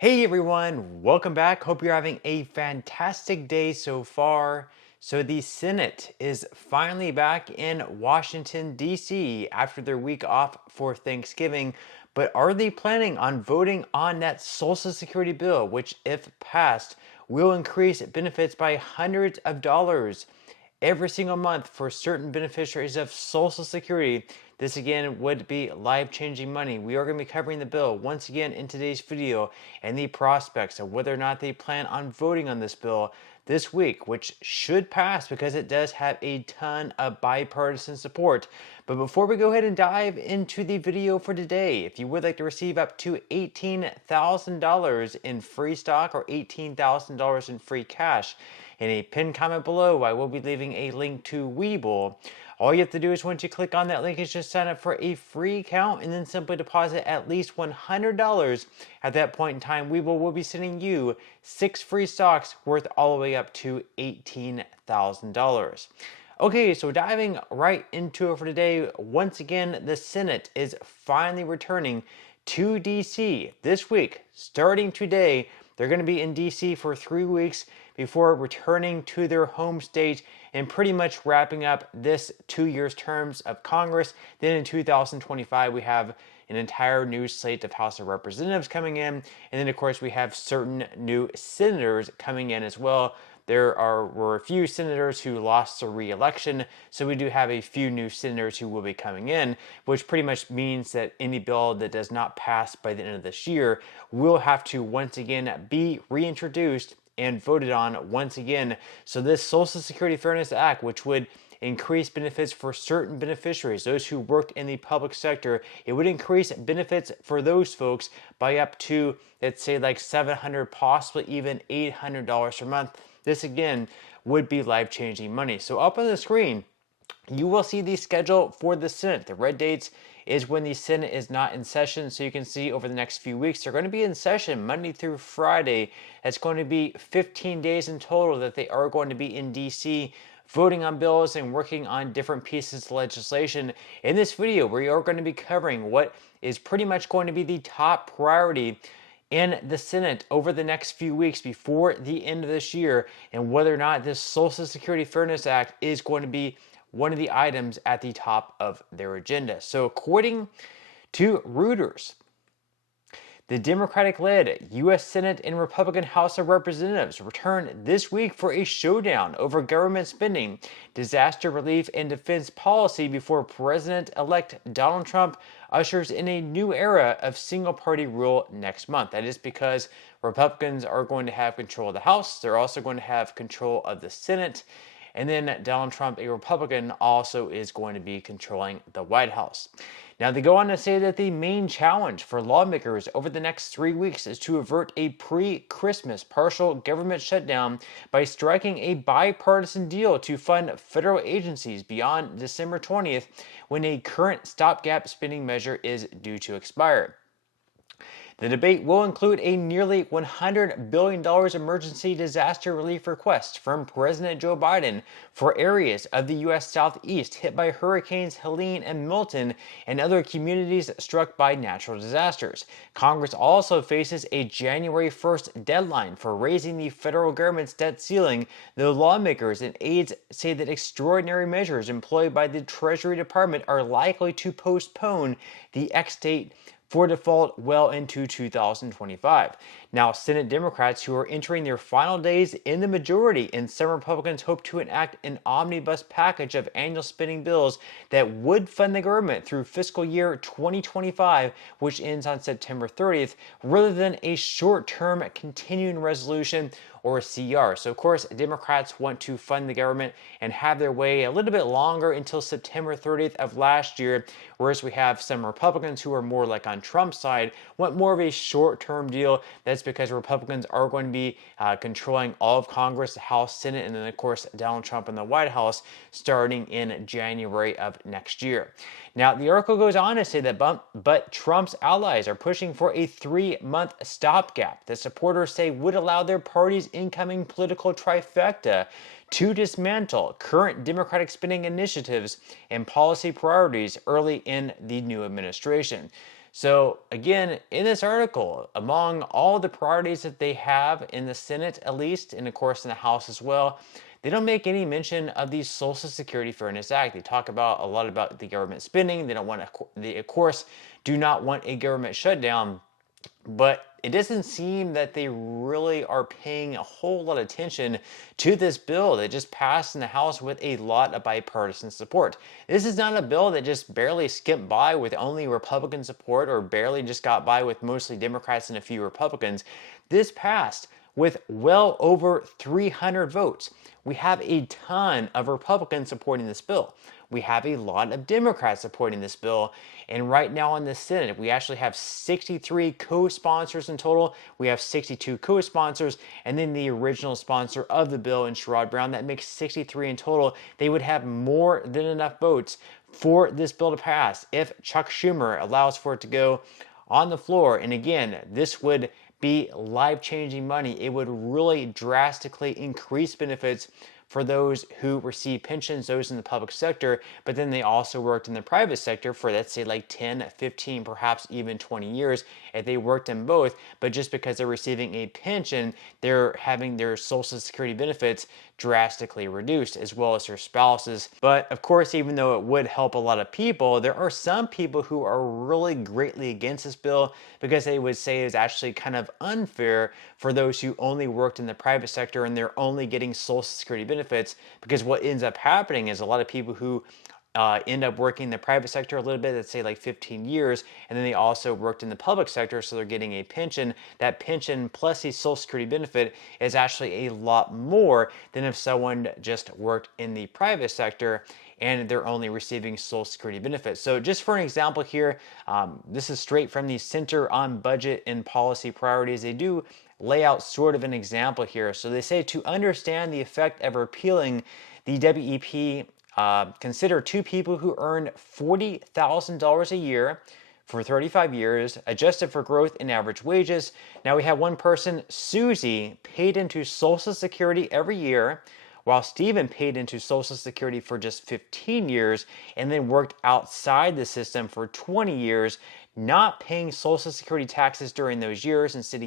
Hey everyone, welcome back. Hope you're having a fantastic day so far. So, the Senate is finally back in Washington, D.C. after their week off for Thanksgiving. But are they planning on voting on that Social Security bill, which, if passed, will increase benefits by hundreds of dollars every single month for certain beneficiaries of Social Security? This again would be life-changing money. We are going to be covering the bill once again in today's video and the prospects of whether or not they plan on voting on this bill this week, which should pass because it does have a ton of bipartisan support. But before we go ahead and dive into the video for today, if you would like to receive up to $18,000 in free stock or $18,000 in free cash, in a pinned comment below, I will be leaving a link to Webull. All you have to do is once you click on that link is just sign up for a free account and then simply deposit at least $100. At that point in time, Webull will be sending you 6 free stocks worth all the way up to $18,000. Okay, so diving right into it for today, once again, the Senate is finally returning to DC this week. Starting today, they're going to be in DC for 3 weeks before returning to their home state and pretty much wrapping up this 2 years terms of Congress. Then in 2025, we have an entire new slate of House of Representatives coming in. And then, of course, we have certain new senators coming in as well. Were a few senators who lost their re-election, so we do have a few new senators who will be coming in, which pretty much means that any bill that does not pass by the end of this year will have to once again be reintroduced and voted on once again. So this Social Security Fairness Act, which would increase benefits for certain beneficiaries, those who worked in the public sector, it would increase benefits for those folks by up to, let's say, like $700, possibly even $800 per month. This again would be life-changing money. So up on the screen, you will see the schedule for the Senate. The red dates is when the Senate is not in session. So you can see over the next few weeks, they're going to be in session Monday through Friday. It's going to be 15 days in total that they are going to be in DC voting on bills and working on different pieces of legislation. In this video, we are going to be covering what is pretty much going to be the top priority in the Senate over the next few weeks before the end of this year, and whether or not this Social Security Fairness Act is going to be one of the items at the top of their agenda. So according to Reuters, the Democratic-led U.S. Senate and Republican House of Representatives return this week for a showdown over government spending, disaster relief, and defense policy before President-elect Donald Trump ushers in a new era of single-party rule next month. That is because Republicans are going to have control of the House. They're also going to have control of the Senate. And then Donald Trump, a Republican, also is going to be controlling the White House. Now, they go on to say that the main challenge for lawmakers over the next 3 weeks is to avert a pre-Christmas partial government shutdown by striking a bipartisan deal to fund federal agencies beyond December 20th, when a current stopgap spending measure is due to expire. The debate will include a nearly $100 billion emergency disaster relief request from President Joe Biden for areas of the U.S. Southeast hit by Hurricanes Helene and Milton and other communities struck by natural disasters. Congress also faces a January 1st deadline for raising the federal government's debt ceiling, though lawmakers and aides say that extraordinary measures employed by the Treasury Department are likely to postpone the ex-date for default well into 2025. Now, Senate Democrats, who are entering their final days in the majority, and some Republicans hope to enact an omnibus package of annual spending bills that would fund the government through fiscal year 2025, which ends on September 30th, rather than a short-term continuing resolution or a CR. So, of course, Democrats want to fund the government and have their way a little bit longer until September 30th of last year, whereas we have some Republicans who are more like on Trump's side, want more of a short-term deal. That's because Republicans are going to be controlling all of Congress, the House, Senate, and then, of course, Donald Trump in the White House starting in January of next year. Now, the article goes on to say that but Trump's allies are pushing for a 3-month stopgap that supporters say would allow their party's incoming political trifecta to dismantle current Democratic spending initiatives and policy priorities early in the new administration. So again, in this article, among all the priorities that they have in the Senate at least, and of course in the House as well, they don't make any mention of the Social Security Fairness Act. They talk about a lot about the government spending. They don't want to, they of course do not want a government shutdown. But it doesn't seem that they really are paying a whole lot of attention to this bill that just passed in the House with a lot of bipartisan support. This is not a bill that just barely skipped by with only Republican support or barely just got by with mostly Democrats and a few Republicans. This passed with well over 300 votes. We have a ton of Republicans supporting this bill. We have a lot of Democrats supporting this bill. And right now in the Senate, we actually have 63 co-sponsors in total. We have 62 co-sponsors, and then the original sponsor of the bill in Sherrod Brown. That makes 63 in total. They would have more than enough votes for this bill to pass if Chuck Schumer allows for it to go on the floor. And again, this would be life-changing money. It would really drastically increase benefits for those who receive pensions, those in the public sector, but then they also worked in the private sector for, let's say, like 10, 15, perhaps even 20 years if they worked in both. But just because they're receiving a pension, they're having their Social Security benefits drastically reduced, as well as their spouses. But of course, even though it would help a lot of people, there are some people who are really greatly against this bill because they would say it's actually kind of unfair for those who only worked in the private sector and they're only getting Social Security benefits, because what ends up happening is a lot of people who end up working in the private sector a little bit, let's say like 15 years, and then they also worked in the public sector, so they're getting a pension. That pension plus the Social Security benefit is actually a lot more than if someone just worked in the private sector and they're only receiving Social Security benefits. So just for an example here, this is straight from the Center on Budget and Policy Priorities. They do lay out sort of an example here. So they say, to understand the effect of repealing the WEP, consider two people who earn $40,000 a year for 35 years, adjusted for growth in average wages. Now we have one person, Susie, paid into Social Security every year, while Stephen paid into Social Security for just 15 years and then worked outside the system for 20 years, not paying Social Security taxes during those years. Instead,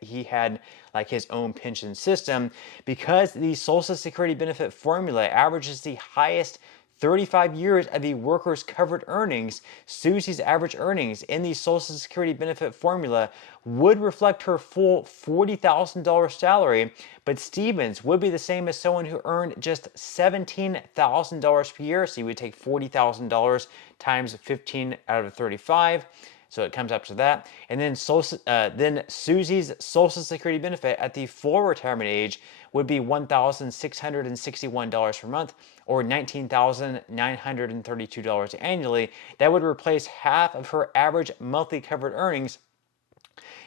he had like his own pension system. Because the Social Security benefit formula averages the highest 35 years of a worker's covered earnings, Susie's average earnings in the Social Security benefit formula would reflect her full $40,000 salary, but Stevens would be the same as someone who earned just $17,000 per year. So you would take $40,000 times 15 out of 35. So it comes up to that. And then Susie's Social Security benefit at the full retirement age would be $1,661 per month, or $19,932 annually. That would replace half of her average monthly covered earnings.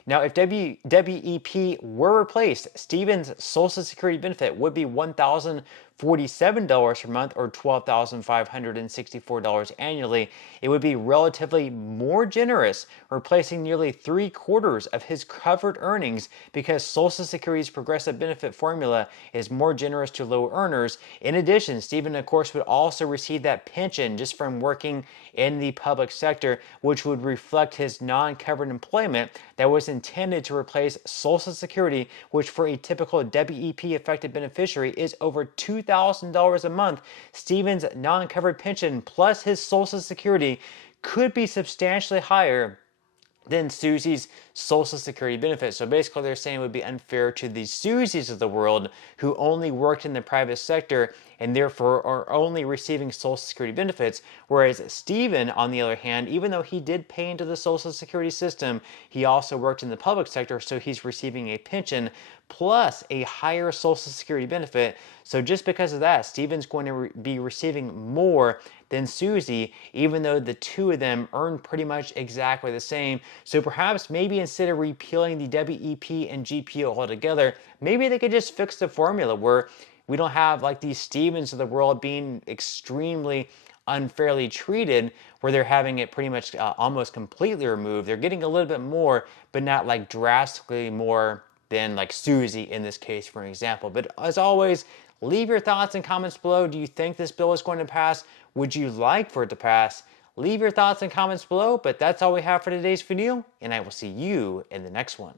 Now, if WEP were replaced, Stevens' Social Security benefit would be $1,047 per month, or $12,564 annually. It would be relatively more generous, replacing nearly 3/4 of his covered earnings, because Social Security's progressive benefit formula is more generous to low earners. In addition, Stephen, of course, would also receive that pension just from working in the public sector, which would reflect his non-covered employment that was intended to replace Social Security, which for a typical WEP affected beneficiary is over $2,000 a month. Stevens' non-covered pension plus his Social Security could be substantially higher than Susie's Social Security benefit. So basically they're saying it would be unfair to the Susies of the world who only worked in the private sector and therefore are only receiving Social Security benefits, whereas Stephen, on the other hand, even though he did pay into the Social Security system, he also worked in the public sector, so he's receiving a pension plus a higher Social Security benefit. So just because of that, Stephen's going to be receiving more than Susie, even though the two of them earn pretty much exactly the same. So perhaps maybe instead of repealing the WEP and GPO altogether, maybe they could just fix the formula where we don't have like these Stevens of the world being extremely unfairly treated, where they're having it pretty much almost completely removed. They're getting a little bit more, but not like drastically more than like Susie in this case, for an example. But as always, leave your thoughts and comments below. Do you think this bill is going to pass? Would you like for it to pass? Leave your thoughts and comments below, but that's all we have for today's video, and I will see you in the next one.